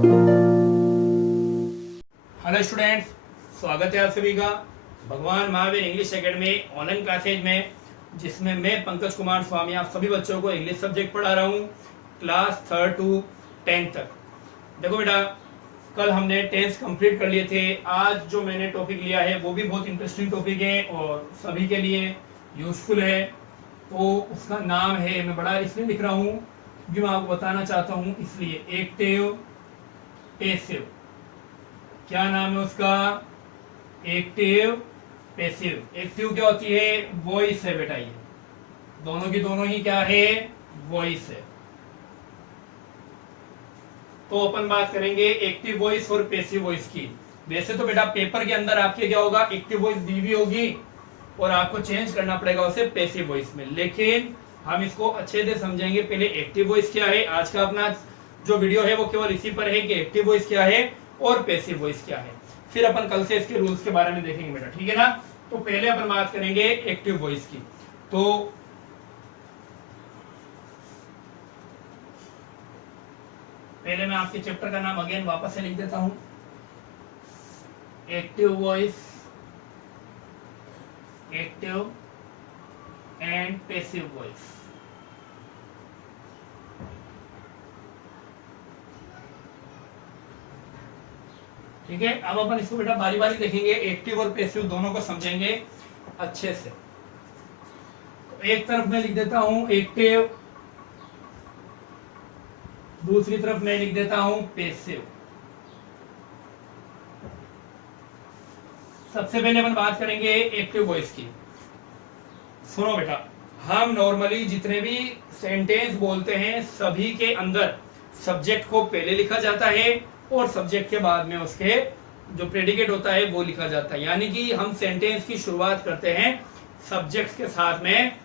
Hello students, स्वागत है आप सभी का भगवान Mahavir English academy online classes में, जिसमें मैं पंकज कुमार स्वामी आप सभी बच्चों को इंग्लिश सब्जेक्ट पढ़ा रहा हूँ क्लास 3rd to 10th तक। देखो बेटा, कल हमने 10th कंप्लीट कर लिए थे। आज जो मैंने टॉपिक लिया है वो भी बहुत इंटरेस्टिंग टॉपिक है और सभी के लिए यूजफुल है। तो उसका नाम है, मैं बड़ा इसलिए लिख रहा हूँ जो मैं आपको बताना चाहता हूँ, इसलिए एक्टिव पैसिव। क्या नाम है उसका? Active passive. एक्टिव क्या होती है? वॉइस है बेटा, ये दोनों की दोनों ही क्या है? वॉइस है। तो अपन बात करेंगे एक्टिव वॉइस और पैसिव वॉइस की। वैसे तो बेटा पेपर के अंदर आपके क्या होगा, एक्टिव वॉइस दी हुई होगी और आपको चेंज करना पड़ेगा उसे पैसिव वॉइस में, लेकिन हम इसको अच्छे से समझेंगे। पहले एक्टिव वॉइस क्या है, आज का अपना जो वीडियो है वो केवल इसी पर है कि एक्टिव वॉइस क्या है और पैसिव वॉइस क्या है। फिर अपन कल से इसके रूल्स के बारे में देखेंगे बेटा, ठीक है ना। तो पहले अपन बात करेंगे एक्टिव वॉइस की। तो पहले मैं आपके चैप्टर का नाम अगेन वापस से लिख देता हूं, active voice, active and passive voice. ठीक है, अब अपन इसको बेटा बारी बारी देखेंगे, एक्टिव और पैसिव दोनों को समझेंगे अच्छे से। तो एक तरफ मैं लिख देता हूं एक्टिव, दूसरी तरफ मैं लिख देता हूं पैसिव। सबसे पहले अपन बात करेंगे एक्टिव वॉइस की। सुनो बेटा, हम नॉर्मली जितने भी सेंटेंस बोलते हैं सभी के अंदर सब्जेक्ट को पहले लिखा जाता है और सब्जेक्ट के बाद में उसके जो प्रेडिकेट होता है वो लिखा जाता है। यानी कि हम सेंटेंस की शुरुआत करते हैं सब्जेक्ट के साथ में,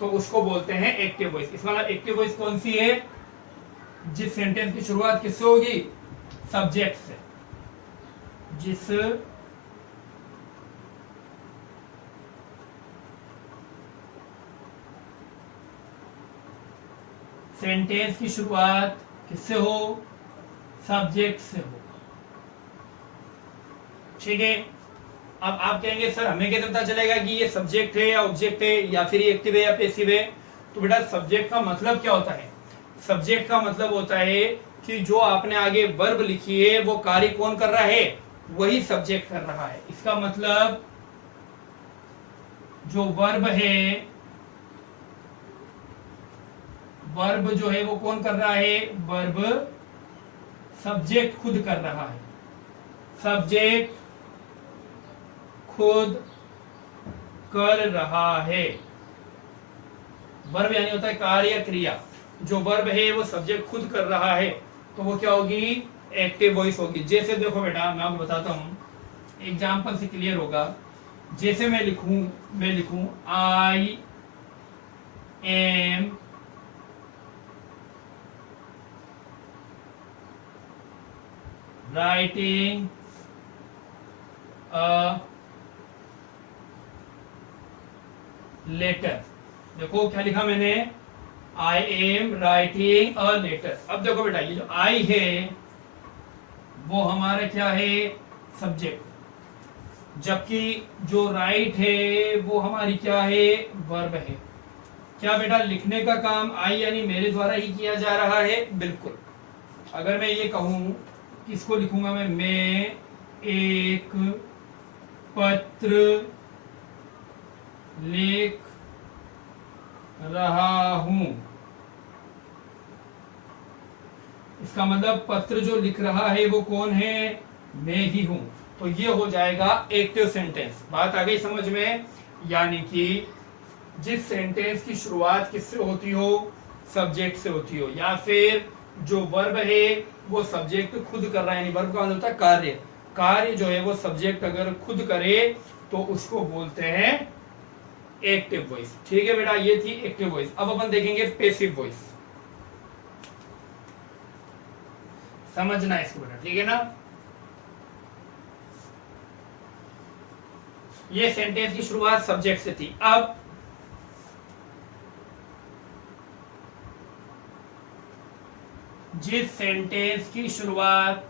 तो उसको बोलते हैं एक्टिव वॉइस। इसका मतलब एक्टिव वॉइस कौन सी है? जिस सेंटेंस की शुरुआत किससे होगी? सब्जेक्ट से। जिस सेंटेंस की शुरुआत किससे हो? सब्जेक्ट से हो। ठीक है, अब आप कहेंगे सर हमें कैसे पता चलेगा कि ये सब्जेक्ट है या ऑब्जेक्ट है या फिर ये एक्टिव है या पैसिव है? तो बेटा सब्जेक्ट का मतलब क्या होता है? सब्जेक्ट का मतलब होता है कि जो आपने आगे वर्ब लिखी है वो कार्य कौन कर रहा है? वही सब्जेक्ट कर रहा है। इसका मतलब जो वर्ब है, वर्ब जो है वो कौन कर रहा है? वर्ब सब्जेक्ट खुद कर रहा है। सब्जेक्ट खुद कर रहा है। वर्ब यानी होता है कार्य क्रिया। जो वर्ब है वो सब्जेक्ट खुद कर रहा है, तो वो क्या होगी? एक्टिव वॉइस होगी। जैसे देखो बेटा, मैं आपको बताता हूं, एग्जाम्पल से क्लियर होगा। जैसे मैं लिखूं I am writing a letter. देखो क्या लिखा मैंने, I am writing a letter. अब देखो बेटा, ये जो आई है वो हमारा क्या है? सब्जेक्ट, जबकि जो राइट है वो हमारी क्या है? वर्ब है। क्या बेटा लिखने का काम आई यानी मेरे द्वारा ही किया जा रहा है? बिल्कुल। अगर मैं ये कहूं, किसको लिखूंगा मैं एक पत्र लिख रहा हूं, इसका मतलब पत्र जो लिख रहा है वो कौन है? मैं ही हूं। तो ये हो जाएगा एक्टिव सेंटेंस। बात आ गई समझ में? यानी कि जिस सेंटेंस की शुरुआत किससे होती हो? सब्जेक्ट से होती हो, या फिर जो वर्ब है वो सब्जेक्ट खुद कर रहा है। यानी वर्ब का मतलब होता है कार्य। कार्य जो है वो सब्जेक्ट अगर खुद करे तो उसको बोलते हैं एक्टिव वॉइस। ठीक है बेटा, ये थी एक्टिव वॉइस। अब अपन देखेंगे पैसिव वॉइस। समझना इसको बेटा, ठीक है ना। ये सेंटेंस की शुरुआत सब्जेक्ट से थी। अब जिस सेंटेंस की शुरुआत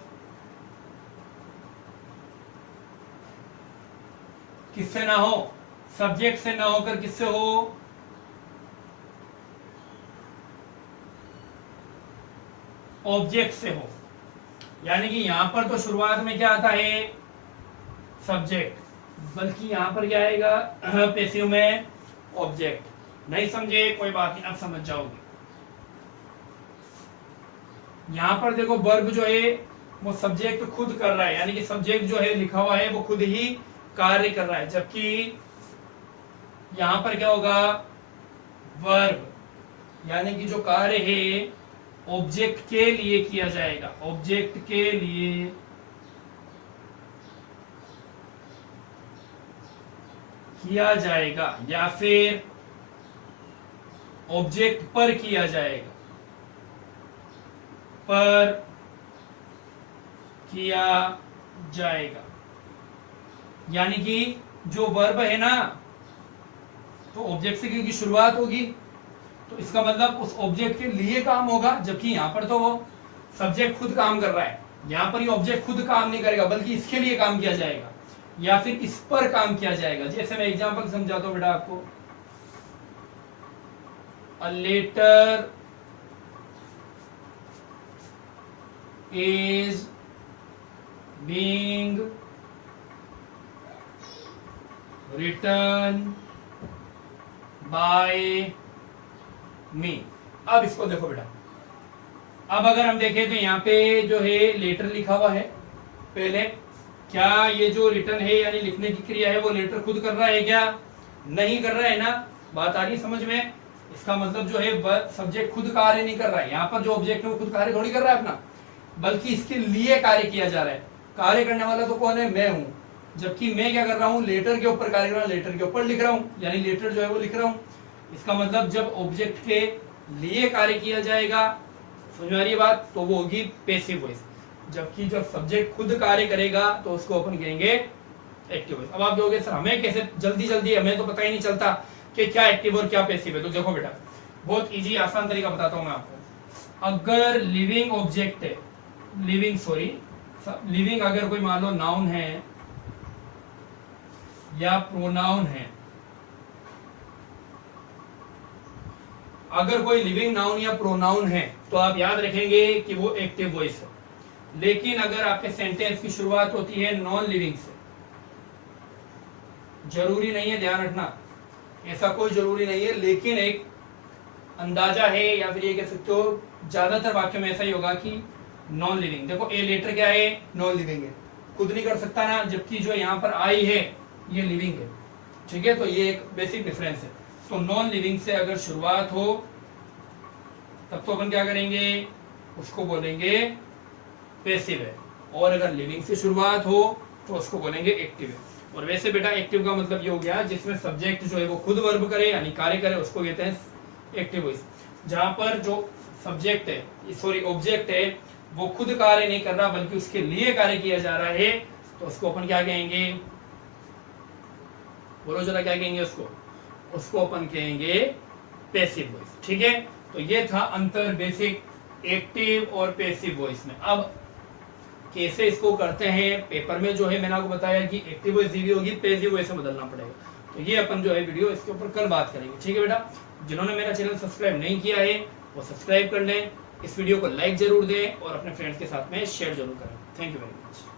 किससे ना हो, सब्जेक्ट से ना होकर किससे हो, ऑब्जेक्ट से हो। यानी कि यहां पर तो शुरुआत में क्या आता है, सब्जेक्ट, बल्कि यहां पर क्या आएगा पैसिव में ऑब्जेक्ट। नहीं समझे कोई बात नहीं, अब समझ जाओगे। यहां पर देखो वर्ब जो है वो सब्जेक्ट खुद कर रहा है, यानी कि सब्जेक्ट जो है लिखा हुआ है वो खुद ही कार्य कर रहा है, जबकि यहां पर क्या होगा, वर्ब, यानी कि जो कार्य है ऑब्जेक्ट के लिए किया जाएगा, ऑब्जेक्ट के लिए किया जाएगा या फिर ऑब्जेक्ट पर किया जाएगा, पर किया जाएगा। यानी कि जो वर्ब है ना, तो ऑब्जेक्ट से की शुरुआत होगी, तो इसका मतलब उस ऑब्जेक्ट के लिए काम होगा, जबकि यहां पर तो वो सब्जेक्ट खुद काम कर रहा है। यहां पर ये ऑब्जेक्ट खुद काम नहीं करेगा, बल्कि इसके लिए काम किया जाएगा या फिर इस पर काम किया जाएगा। जैसे मैं एग्जांपल समझाता हूं बेटा आपको, a letter is being return by me. अब इसको देखो बेटा, अब अगर हम देखें तो यहाँ पे जो है लेटर लिखा हुआ है, पहले क्या ये जो रिटर्न है यानी लिखने की क्रिया है वो लेटर खुद कर रहा है क्या, नहीं कर रहा है ना, बात आ रही समझ में। इसका मतलब जो है सब्जेक्ट खुद कार्य नहीं कर रहा है, यहाँ पर जो ऑब्जेक्ट है वो खुद कार्य थोड़ी कर रहा है अपना, बल्कि इसके लिए कार्य किया जा रहा है। कार्य करने वाला तो कौन है, मैं हूं, जबकि मैं क्या कर रहा हूं, लेटर के ऊपर कार्य कर रहा हूं, लेटर के ऊपर लिख रहा हूं, यानी लेटर जो है वो लिख रहा हूं। इसका मतलब जब ऑब्जेक्ट के लिए कार्य किया जाएगा, समझ आ रही है बात, तो वो होगी पैसिव वॉइस। जबकि जब सब्जेक्ट खुद कार्य करेगा तो उसको अपन कहेंगे एक्टिव वॉइस। अब आप कहोगे सर हमें कैसे जल्दी जल्दी, हमें तो पता ही नहीं चलता कि क्या एक्टिव और क्या पैसिव है। तो देखो बेटा, बहुत इजी आसान तरीका बताता हूं मैं आपको। अगर लिविंग ऑब्जेक्ट है, लिविंग अगर कोई मान लो नाउन है या प्रोनाउन है, अगर कोई लिविंग नाउन या प्रोनाउन है तो आप याद रखेंगे कि वो एक्टिव वॉइस है। लेकिन अगर आपके सेंटेंस की शुरुआत होती है नॉन लिविंग से, जरूरी नहीं है, ध्यान रखना, ऐसा कोई जरूरी नहीं है, लेकिन एक अंदाजा है या फिर ये कह सकते हो ज्यादातर वाक्यों में ऐसा ही होगा कि नॉन लिविंग। देखो ए लेटर क्या है, नॉन लिविंग है, खुद नहीं कर सकता ना, जबकि जो यहाँ पर आई है ये लिविंग है। ठीक है, तो ये एक बेसिक डिफरेंस है। तो नॉन लिविंग से अगर शुरुआत हो तब तो अपन क्या करेंगे, उसको बोलेंगे पैसिव है, और अगर लिविंग से शुरुआत हो तो उसको बोलेंगे एक्टिव है। और वैसे बेटा एक्टिव का मतलब ये हो गया जिसमें सब्जेक्ट जो है वो खुद वर्ब करे यानी कार्य करे, उसको कहते हैं एक्टिव वॉइस। जहां पर जो सब्जेक्ट है, सॉरी ऑब्जेक्ट है, वो खुद कार्य नहीं कर रहा बल्कि उसके लिए कार्य किया जा रहा है, तो उसको अपन क्या कहेंगे, बोलो जरा क्या कहेंगे उसको अपन कहेंगे पैसिव वॉइस। ठीक है, तो ये था अंतर बेसिक एक्टिव और पैसिव वॉइस में। अब कैसे इसको करते हैं, पेपर में जो है मैंने आपको बताया कि एक्टिव वॉइस दी होगी, पैसिव वॉइस से बदलना पड़ेगा। तो ये अपन जो है वीडियो इसके ऊपर कल बात करेंगे। ठीक है बेटा, जिन्होंने मेरा चैनल सब्सक्राइब नहीं किया है वो सब्सक्राइब कर लें, इस वीडियो को लाइक जरूर दें और अपने फ्रेंड्स के साथ में शेयर जरूर करें। Thank you very much.